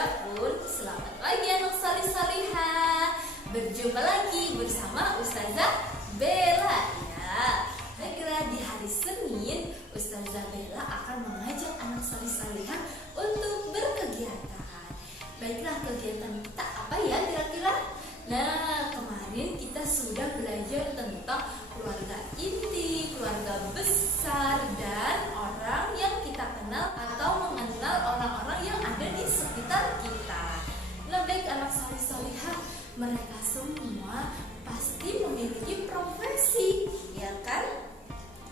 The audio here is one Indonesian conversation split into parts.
Adapun, selamat pagi anak salih-salihah. Berjumpa lagi bersama Ustazah Bella ya. Baiklah, di hari Senin Ustazah Bella akan mengajak anak salih-salihah untuk berkegiatan. Baiklah, kegiatan kita apa ya kira-kira? Nah, kemarin kita sudah belajar tentang keluarga inti, keluarga besar, dan orang yang kita kenal atau mengenal orang-orang yang ada di sekitar kita. Nah, baik anak salih-salihah, mereka semua pasti memiliki profesi, ya kan?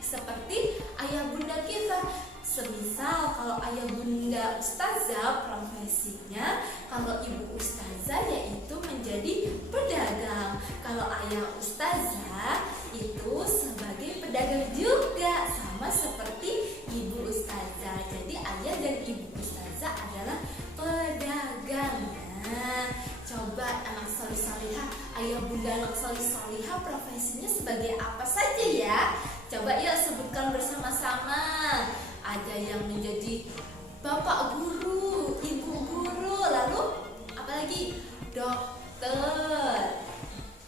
Seperti ayah bunda kita. Semisal kalau ayah bunda ustazah profesinya, kalau ibu ustazah yaitu menjadi pedagang. Kalau ayah ustazah itu sebagai pedagang juga, sama seperti ibu ustazah. Jadi ayah dan ibu ustazah adalah pedagang. Nah, coba anak salih-salihah, ayah bunda anak salih-salihah profesinya sebagai apa saja ya? Coba yuk sebutkan bersama-sama. Ada yang menjadi bapak guru, ibu guru, lalu apa lagi? Dokter,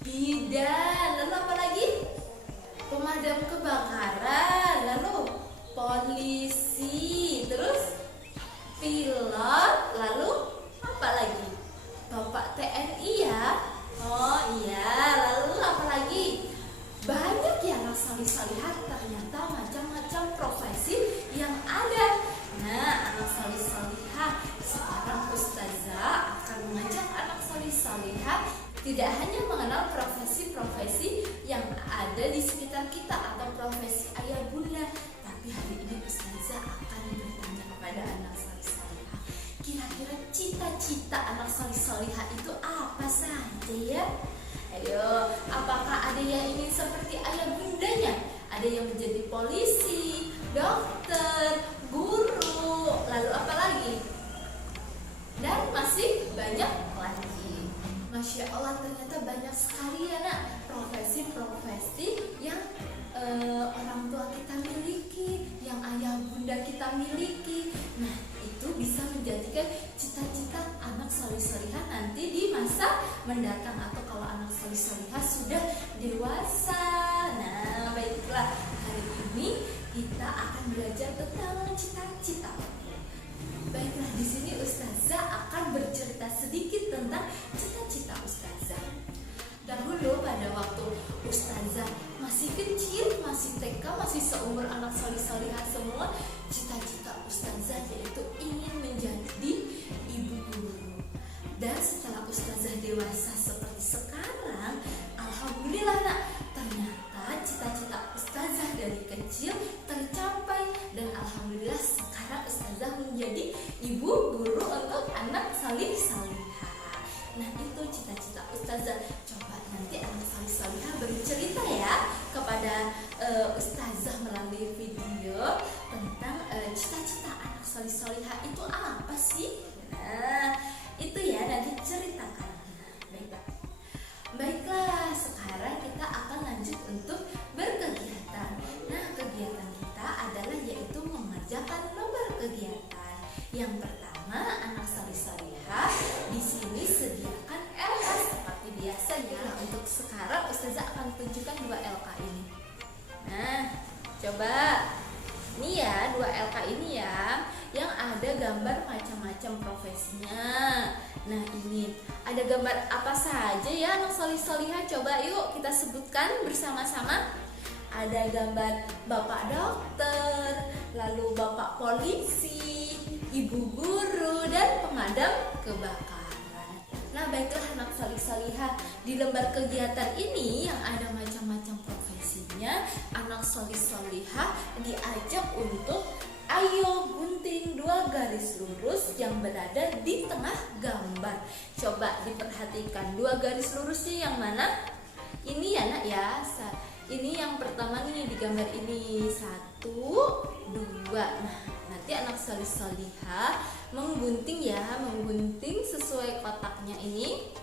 bidan, lalu apa lagi? Pemadam kebakaran, lalu polisi, terus pilot, lalu apa lagi? Bapak TNI ya. Oh iya, lalu apa lagi? Banyak ya anak salih-salihah, ternyata macam-macam profesi yang ada. Nah, anak salih-salihah, sekarang ustazah akan mengajak anak salih-salihah tidak hanya mengenal profesi-profesi yang ada di sekitar kita atau profesi ayah bunda, tapi hari ini ustazah akan bertanya kepada anak salih-salihah, kira-kira cita-cita anak salih-salihah itu apa saja ya? Ayo, apakah ada yang ingin seperti ayah bundanya? Ada yang menjadi polisi, dokter, guru, lalu apa lagi? Dan masih banyak lagi. Masya Allah, ternyata banyak sekali ya nak profesi-profesi yang orang tua kita miliki, yang ayah bunda kita miliki. Nah, itu bisa menjadikan cita-cita anak salih-salihah nanti di masa mendatang, atau kalau anak salih-salihah sudah dewasa. Nah, baiklah, hari ini kita akan belajar tentang cita-cita. Baiklah, di sini ustazah akan bercerita sedikit tentang cita-cita ustazah. Dahulu pada waktu ustazah masih kecil, masih TK, masih seumur anak salih-salihah semua, cita-cita ustazah yaitu ingin menjadi ibu guru. Dan setelah ustazah dewasa seperti sekarang, alhamdulillah nak, ternyata cita-cita ustazah dari kecil tercapai, dan alhamdulillah sekarang ustazah menjadi ibu guru untuk anak salih-salihah. Nah, itu cita-cita ustazah. Coba nanti anak salih-salihah bercerita ya kepada ustazah melalui video tentang cita-cita anak salih-salihah itu apa sih? Nah, itu ya nanti ceritakan. Baiklah, sekarang kita akan lanjut untuk berkegiatan. Nah, kegiatan kita adalah yaitu mengerjakan lembar kegiatan. Yang pertama, anak salih-salihah di sini sediakan LK seperti biasa ya. Untuk sekarang ustazah akan tunjukkan 2 LK ini. Nah, coba ini ya 2 LK ini ya, yang ada gambar macam-macam profesinya. Nah, ini ada gambar apa saja ya anak salih-salihah? Coba yuk kita sebutkan bersama-sama. Ada gambar bapak dokter, lalu bapak polisi, ibu guru, dan pemadam kebakaran. Nah, baiklah anak salih-salihah, di lembar kegiatan ini yang ada macam-macam profesinya, anak salih-salihah diajak untuk ayo gunting 2 garis lurus yang berada di tengah gambar. Coba diperhatikan 2 garis lurusnya yang mana? Ini ya nak ya. Ini yang pertama nih di gambar ini 1, 2. Nah, nanti anak salih-salihah menggunting ya, menggunting sesuai kotaknya ini.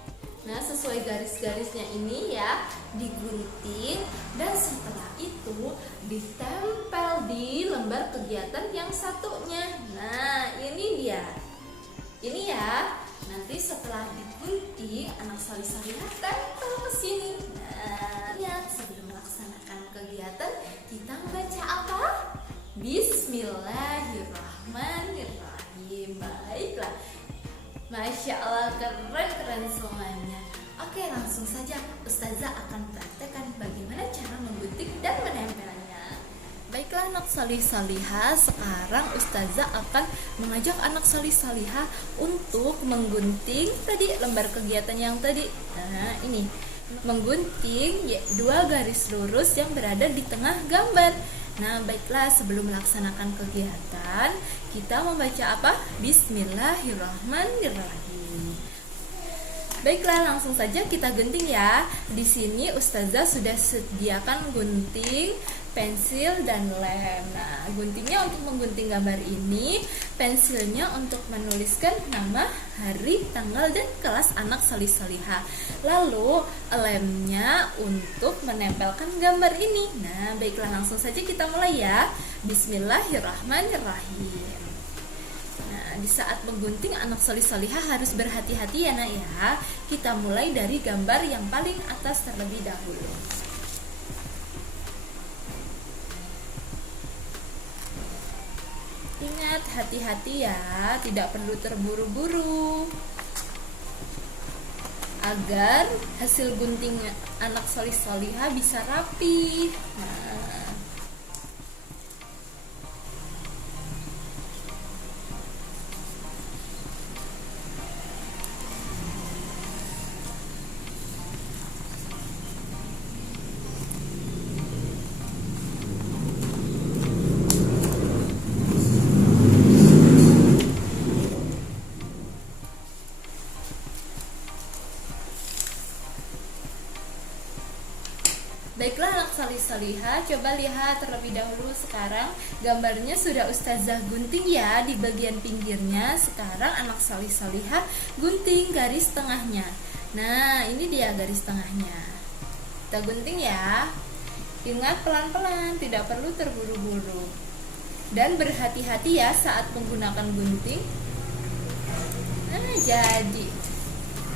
Nah, sesuai garis-garisnya ini ya, digunting, dan setelah itu ditempel di lembar kegiatan yang satunya. Nah, ini dia. Ini ya, Nanti setelah digunting, anak salih-salihah tempel ke sini. Nah, lihat sebelum melaksanakan kegiatan kita membaca apa? Bismillahirrahmanirrahim. Baiklah. Masya Allah, keren semuanya. Oke, langsung saja Ustazah akan praktekkan bagaimana cara menggunting dan menempelnya. Baiklah anak salih-salihah, sekarang Ustazah akan mengajak anak salih-salihah untuk menggunting tadi lembar kegiatan yang tadi. Nah, ini menggunting 2 garis lurus yang berada di tengah gambar. Nah, baiklah, sebelum melaksanakan kegiatan, kita membaca apa? Bismillahirrahmanirrahim. Baiklah, langsung saja kita gunting ya. Di sini Ustazah sudah sediakan gunting, pensil, dan lem. Nah, guntingnya untuk menggunting gambar ini, pensilnya untuk menuliskan nama, hari, tanggal, dan kelas anak salih-salihah. Lalu lemnya untuk menempelkan gambar ini. Nah, baiklah, langsung saja kita mulai ya. Bismillahirrahmanirrahim. Nah, di saat menggunting anak salih-salihah harus berhati-hati ya nak ya. Kita mulai dari gambar yang paling atas terlebih dahulu. Ingat, hati-hati ya, tidak perlu terburu-buru agar hasil gunting anak salih-salihah bisa rapi. Nah, baiklah anak salih-salihah, coba lihat terlebih dahulu sekarang gambarnya sudah Ustazah gunting ya di bagian pinggirnya. Sekarang anak salih-salihah gunting garis tengahnya. Nah, ini dia garis tengahnya. Kita gunting ya. Ingat, pelan-pelan, tidak perlu terburu-buru. Dan berhati-hati ya saat menggunakan gunting. Nah, jadi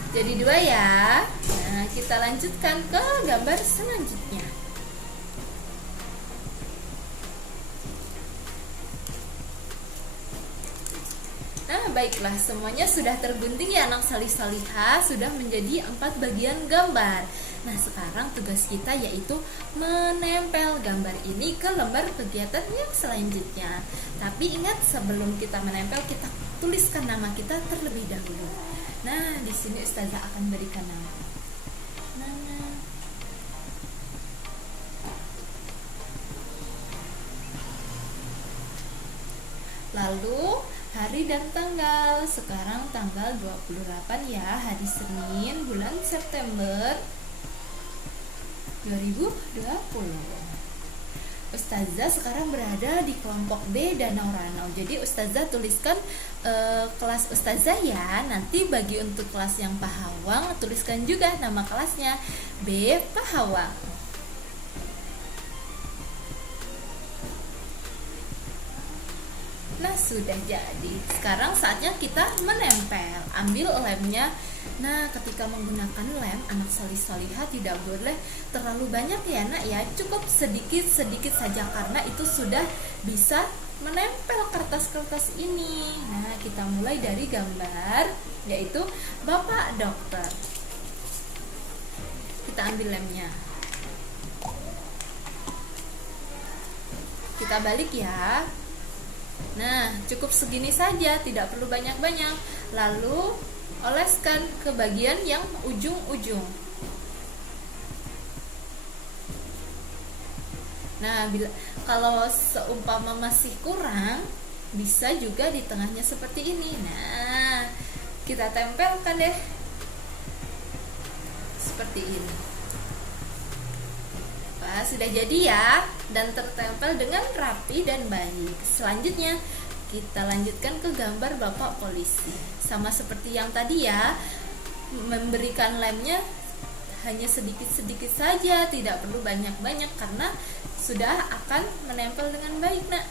2 ya. Nah, kita lanjutkan ke gambar selanjutnya. Nah, baiklah, semuanya sudah tergunting ya anak salih-salihah, sudah menjadi 4 bagian gambar. Nah, sekarang tugas kita yaitu menempel gambar ini ke lembar kegiatan yang selanjutnya. Tapi ingat, sebelum kita menempel, kita tuliskan nama kita terlebih dahulu. Nah, di sini Ustazah akan berikan nama. Lalu hari dan tanggal. Sekarang tanggal 28 ya, hari Senin, bulan September 2020. Ustazah sekarang berada di kelompok B Danau Ranau. Jadi Ustazah tuliskan kelas Ustazah ya. Nanti bagi untuk kelas yang Pahawang, tuliskan juga nama kelasnya, B Pahawang. Nah, sudah jadi. Sekarang saatnya kita menempel. Ambil lemnya. Nah, ketika menggunakan lem, anak salih-salihah tidak boleh terlalu banyak ya nak ya. Cukup sedikit-sedikit saja karena itu sudah bisa menempel kertas-kertas ini. Nah, kita mulai dari gambar yaitu Bapak Dokter. Kita ambil lemnya. Kita balik ya. Nah, cukup segini saja, tidak perlu banyak-banyak. Lalu oleskan ke bagian yang ujung-ujung. Nah, kalau seumpama masih kurang, bisa juga di tengahnya seperti ini. Nah, kita tempelkan deh seperti ini. Wah, sudah jadi ya, dan tertempel dengan rapi dan baik. Selanjutnya kita lanjutkan ke gambar Bapak Polisi. Sama seperti yang tadi ya, memberikan lemnya hanya sedikit-sedikit saja, tidak perlu banyak-banyak karena sudah akan menempel dengan baik nak.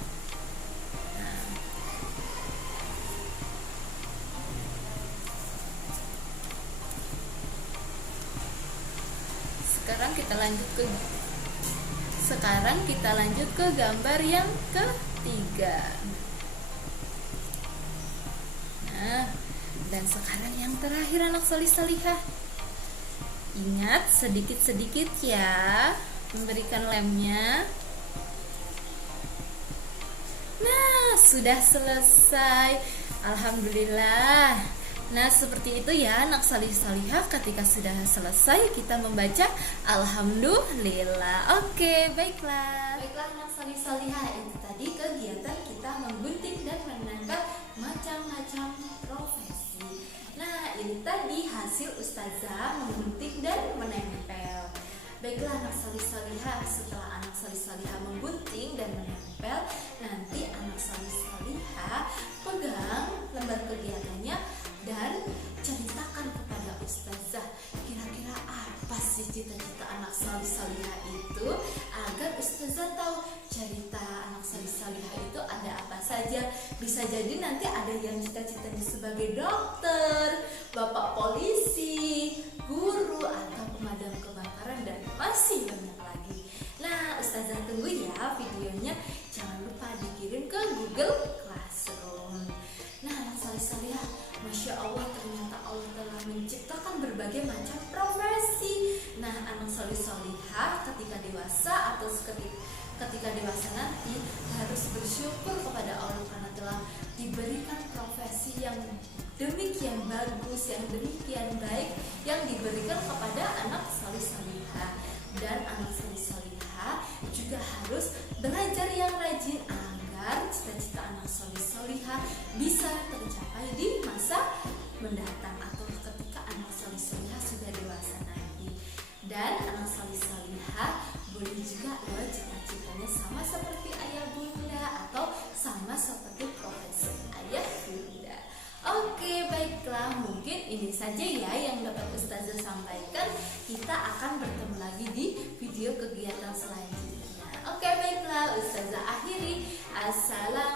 sekarang kita lanjut ke gambar yang ketiga. Nah, dan sekarang yang terakhir anak solih solihah. Ingat sedikit-sedikit ya memberikan lemnya. Nah, sudah selesai. Alhamdulillah. Nah, seperti itu ya anak solih solihah, ketika sudah selesai kita membaca Alhamdulillah. Oke, baiklah. Baiklah anak solih solihah, itu tadi kegiatan kita menggunting dan menempel macam-macam profesi. Nah, ini tadi hasil ustazah menggunting dan menempel. Baiklah anak solih solihah, setelah anak solih solihah menggunting dan menempel, nanti anak solih solihah pegang lembar kegiatannya dan ceritakan kepada ustazah kira-kira apa sih cita-cita anak solih solihah itu, agar ustazah tahu cerita anak solih solihah itu ada apa saja. Bisa jadi nanti ada yang cita-citanya sebagai dokter, bapak polisi, guru, atau pemadam kebakaran, dan masih banyak lagi. Nah, ustazah tunggu ya videonya. Jangan lupa dikirim ke Google Classroom. Nah, anak solih solihah, Masya Allah, ternyata Allah telah menciptakan berbagai macam profesi. Nah, anak solih solihah ketika dewasa atau ketika dewasa nanti harus bersyukur kepada Allah karena telah diberikan profesi yang demikian bagus, yang demikian baik, yang diberikan kepada anak solih solihah. Dan anak solih solihah juga harus belajar yang rajin agar cita-cita anak solih solihah bisa tercapai di masa mendatang atau ketika anak solih solihah sudah dewasa nanti. Dan anak solih solihah boleh juga loh cita-citanya sama seperti ayah bunda atau sama seperti profesi ayah bunda. Oke, baiklah, mungkin ini saja ya yang dapat ustazah sampaikan. Kita akan bertemu lagi di video kegiatan selanjutnya. Oke, baiklah, ustazah akhiri. Assalamualaikum